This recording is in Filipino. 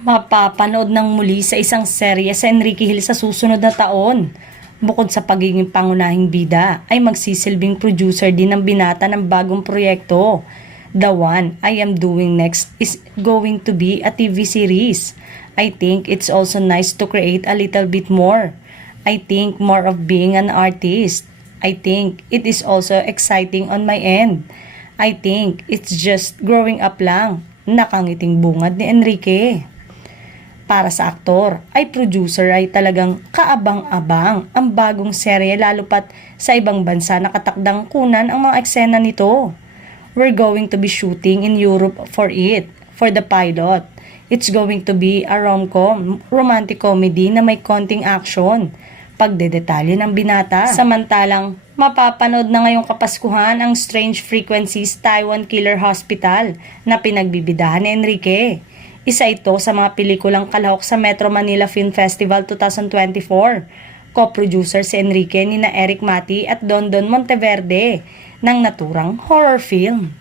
Mapapanood ng muli sa isang serye sa Enrique Hill sa susunod na taon. Bukod sa pagiging pangunahing bida, ay magsisilbing producer din ng binata ng bagong proyekto. The one I am doing next is going to be a TV series. I think it's also nice to create a little bit more. I think more of being an artist. I think it is also exciting on my end. I think it's just growing up lang. Nakangiting bungad ni Enrique. Para sa aktor ay producer ay talagang kaabang-abang ang bagong serye lalo pat sa ibang bansa nakatakdang kunan ang mga eksena nito. We're going to be shooting in Europe for it, for the pilot. It's going to be a rom-com, romantic comedy na may konting action, pagdedetalye ng binata. Samantalang mapapanood na ngayong Kapaskuhan ang Strange Frequencies Taiwan Killer Hospital na pinagbibidahan ni Enrique. Isa ito sa mga pelikulang kalahok sa Metro Manila Film Festival 2024. Co-producer si Enrique nina Eric Mati at Dondon Monteverde ng naturang horror film.